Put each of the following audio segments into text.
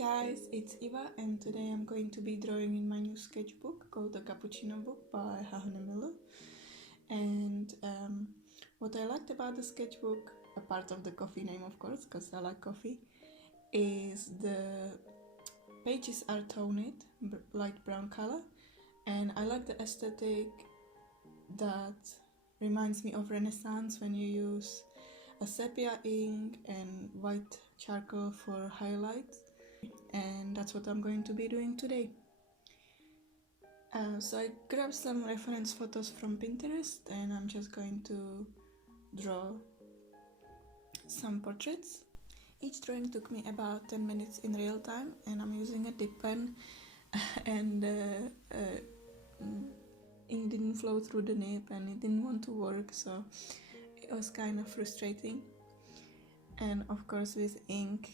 guys, it's Eva and today I'm going to be drawing in my new sketchbook called the Cappuccino book by Hahnemühle. And what I liked about the sketchbook, apart of the coffee name of course, because I like coffee, is the pages are toned, light brown color, and I like the aesthetic that reminds me of Renaissance when you use a sepia ink and white charcoal for highlights, and that's what I'm going to be doing today. So I grabbed some reference photos from Pinterest and I'm just going to draw some portraits. Each drawing took me about 10 minutes in real time and I'm using a dip pen and ink didn't flow through the nib and it didn't want to work, so it was kind of frustrating. And of course with ink,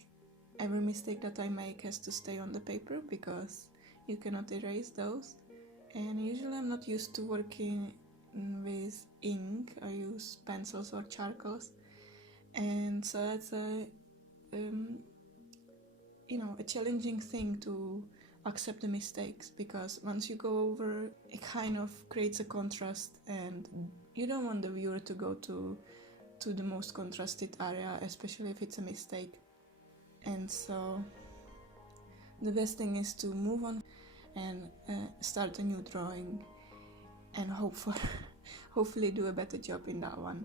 every mistake that I make has to stay on the paper because you cannot erase those. And usually I'm not used to working with ink. I use pencils or charcoals, and so that's a challenging thing to accept the mistakes, because once you go over, it kind of creates a contrast and you don't want the viewer to go to the most contrasted area, especially if it's a mistake. And so the best thing is to move on and start a new drawing and hopefully do a better job in that one.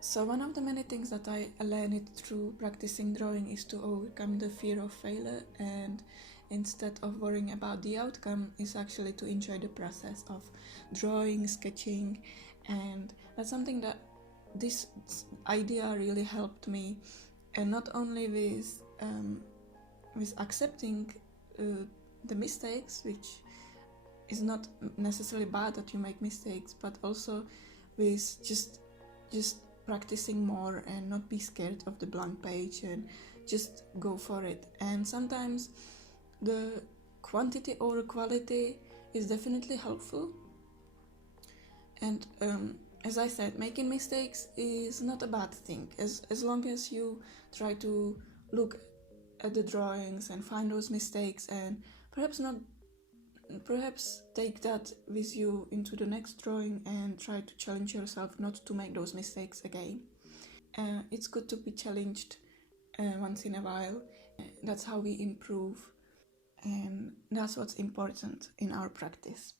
So one of the many things that I learned through practicing drawing is to overcome the fear of failure, and instead of worrying about the outcome is actually to enjoy the process of drawing, sketching. And that's something that this idea really helped me, and not only with accepting the mistakes, which is not necessarily bad that you make mistakes, but also with just practicing more and not be scared of the blank page and just go for it. And sometimes the quantity over quality is definitely helpful, and as I said, making mistakes is not a bad thing, as long as you try to look at the drawings and find those mistakes and perhaps take that with you into the next drawing and try to challenge yourself not to make those mistakes again. It's good to be challenged once in a while. That's how we improve, and that's what's important in our practice.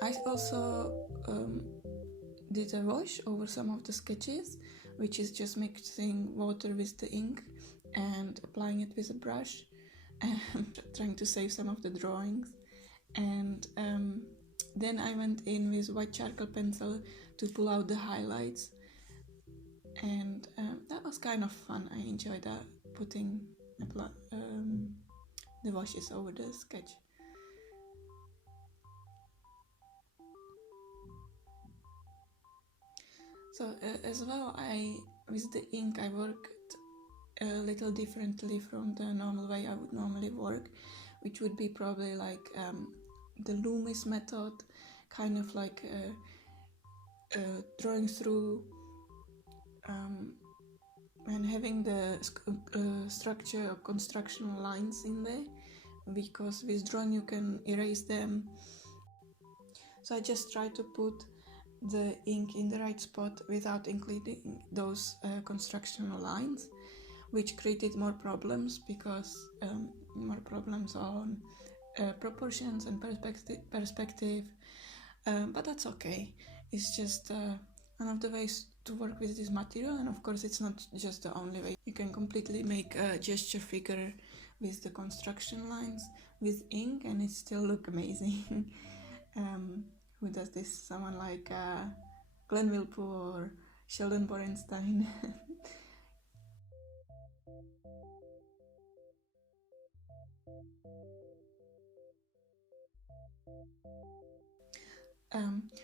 I also did a wash over some of the sketches, which is just mixing water with the ink and applying it with a brush and trying to save some of the drawings. And then I went in with white charcoal pencil to pull out the highlights, and that was kind of fun. I enjoyed that, putting the washes over the sketch. So as well, with the ink I worked a little differently from the normal way I would normally work, which would be probably like the Loomis method, kind of like drawing through and having the structure or constructional lines in there, because with drawing you can erase them. So I just try to put the ink in the right spot without including those constructional lines, which created more problems, because more problems on proportions and perspective, but that's okay. It's just one of the ways to work with this material, and of course it's not just the only way. You can completely make a gesture figure with the construction lines with ink and it still look amazing. Who does this? Someone like Glenn Wilpo or Sheldon Borenstein.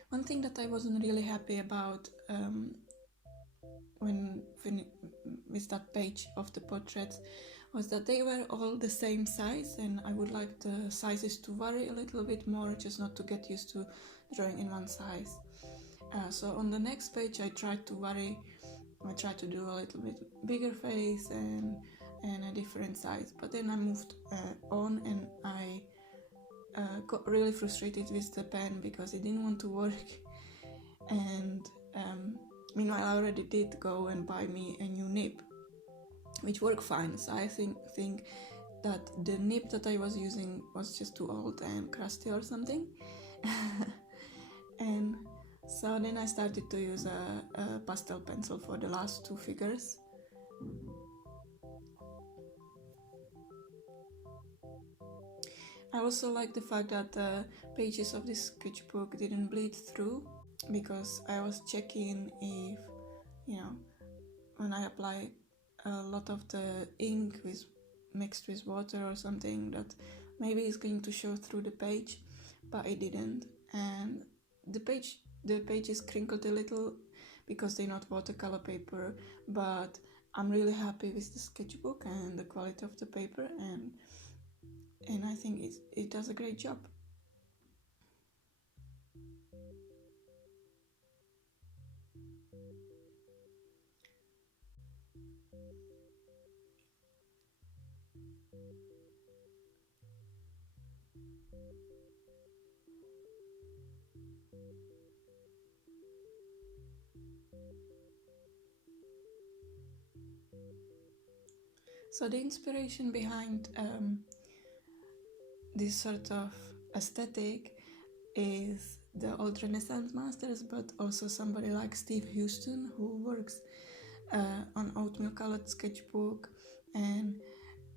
One thing that I wasn't really happy about with that page of the portraits was that they were all the same size, and I would like the sizes to vary a little bit more, just not to get used to drawing in one size. So on the next page I tried to vary. I tried to do a little bit bigger face and a different size, but then I moved on, and I got really frustrated with the pen because it didn't want to work. And meanwhile I already did go and buy me a new nib, which worked fine. So I think that the nib that I was using was just too old and crusty or something. And so then I started to use a pastel pencil for the last two figures. I also like the fact that the pages of this sketchbook didn't bleed through, because I was checking if, when I apply a lot of the ink mixed with water or something, that maybe it's going to show through the page, but it didn't. And the pages crinkled a little because they're not watercolor paper, but I'm really happy with the sketchbook and the quality of the paper, and I think it does a great job. So the inspiration behind this sort of aesthetic is the old Renaissance masters, but also somebody like Steve Houston, who works on oatmeal colored sketchbook, and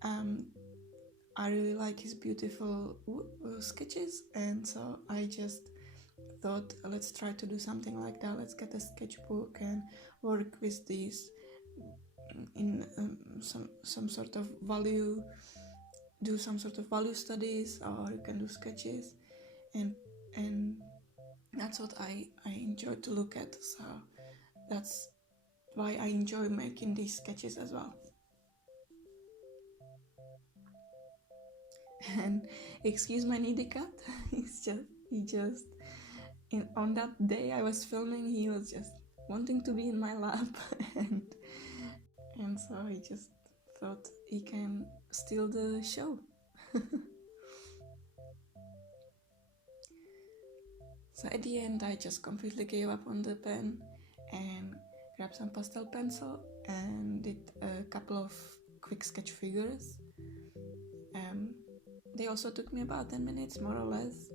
I really like his beautiful sketches, and so I just thought, let's try to do something like that. Let's get a sketchbook and work with these in some sort of value, do some sort of value studies, or you can do sketches, and that's what I enjoy to look at. So that's why I enjoy making these sketches as well. And excuse my needy cat. On that day I was filming, he was just wanting to be in my lap, and so he just thought he can steal the show. So at the end I just completely gave up on the pen and grabbed some pastel pencil and did a couple of quick sketch figures. They also took me about 10 minutes, more or less.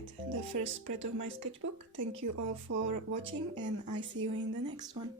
write the first spread of my sketchbook. Thank you all for watching, and I see you in the next one.